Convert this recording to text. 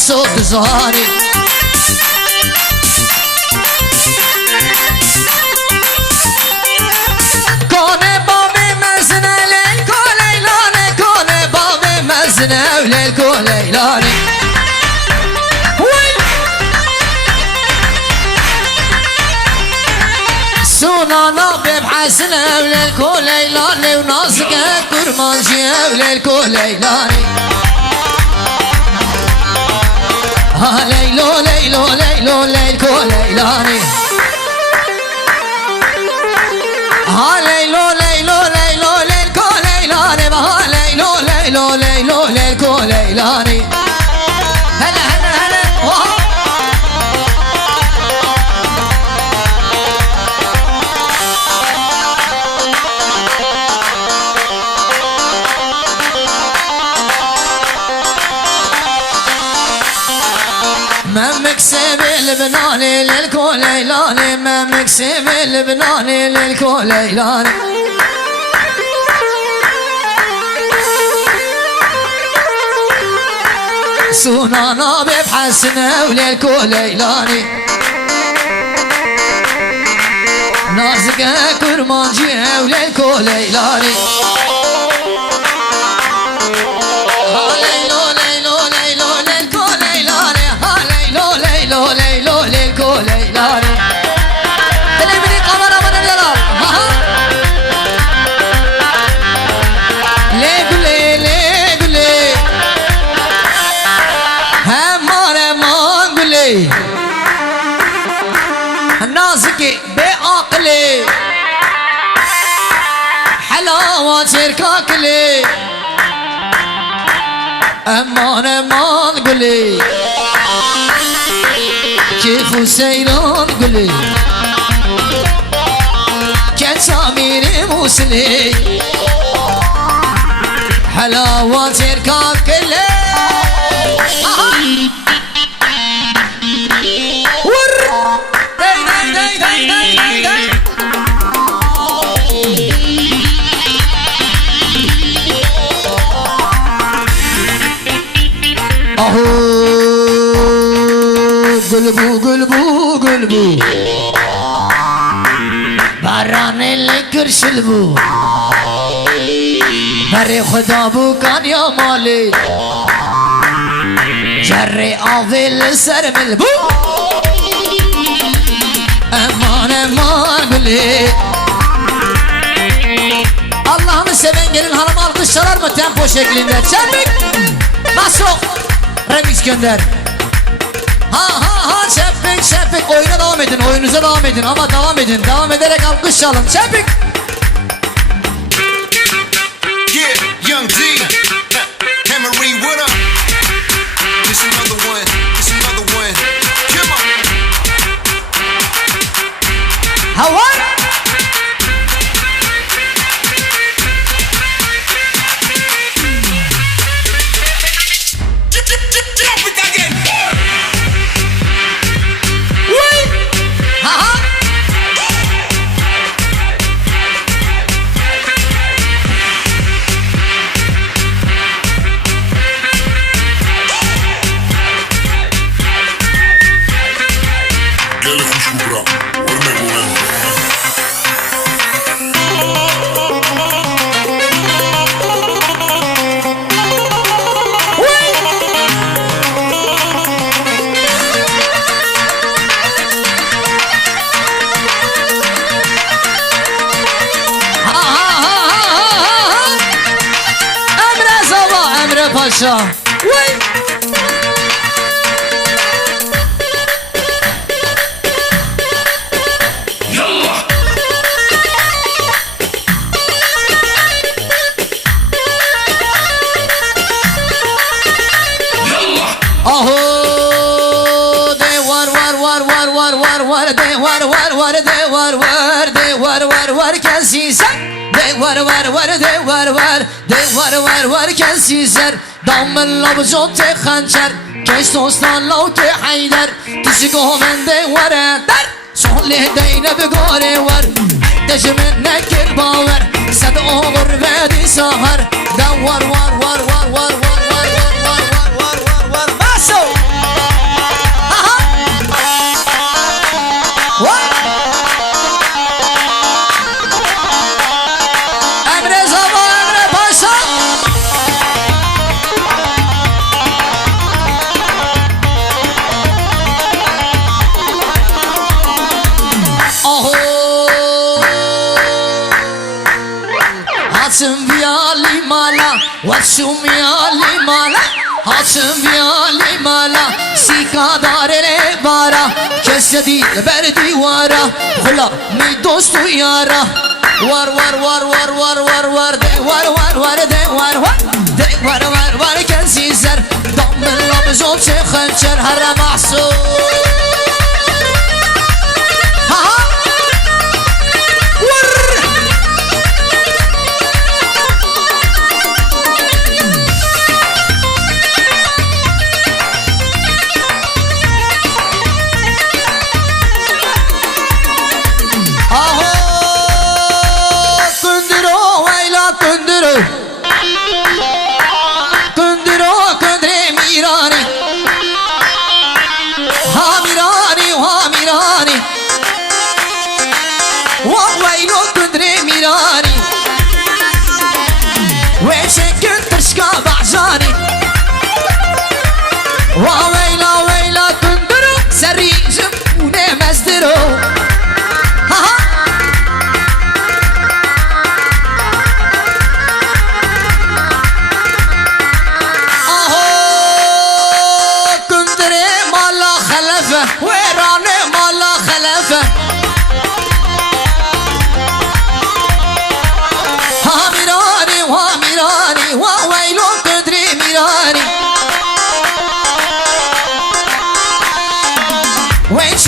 صوت زهاري كوني بابي مزنة ليلكو ليلاني كوني بابي مزنة وليلكو ليلاني سونانا بحسنة وليلكو ليلاني وناسك كرمانجية وليلكو ليلاني ها ليلو ليلو ليلو ليلكو ليلاني ها ليلو ليلو ليلو ليلكو ليلاني ها ليلو ليلو ليلو ليلكو ليلاني هلا هلا هلا ما مكسب البناني للكو ليلاني ما مكسب البناني للكو ليلاني سونانا بحسنة وللكو ليلاني نازقة كرمانجية وللكو ليلاني ليلو ليلكو ليلاني اللي بدي قمر من الجلال ليه قولي ليه قولي همان ما قولي نازكي بعقلي حلاوة شركاكلي امان ما قولي كيف سيران قولي كان سامير موسلي حلاوة تركاك كلي ور داي داي داي داي داي داي اهو قلبو قلبو قلبو بران اللي كرشلبو بري خدابو كان يا مالي جري آفل السر ملبو امان امان قلي Allah'ını seven gelin hanım alkışlar mı tempo şeklinde? Çabuk Masuk remix gönder. Ha ha ha şefik şefik oyuna devam edin, oyunuza devam edin ama devam edin, devam ederek alkış çalın şefik. Yeah, Young D, Emery with her. This another one, this another one. Come on. Hava. Paşa. Vay. Yallah. Yallah. Aho de var de var kesizler de var kesizler دام لبجات خنجر کش دوستان لوت حیدر تشگاه من ده وره در صلح دین بگاره ور دجمن نکر باور صد آور بدی سهر دور ور ور ور ور ور ور ور ور ور ور ور ور ور حاسم بيالي مالا وشوم يالي مالا حاسم بيالي مالا سيكا دار بارا كس جديد بردي وارا خلا مي دوست يارا ور ور ور ور ور ور ور ده ور ور ور ده ور ور ده ور ور ور كنسي زر ضم اللبز وتخنشر هر محسوب وويلا ويلا كندرو سري جبوني مزدرو اهو كندري مالا خلفه ويراني مالا خلفه هاميراني وهاميراني وويلو كندري ميراني وين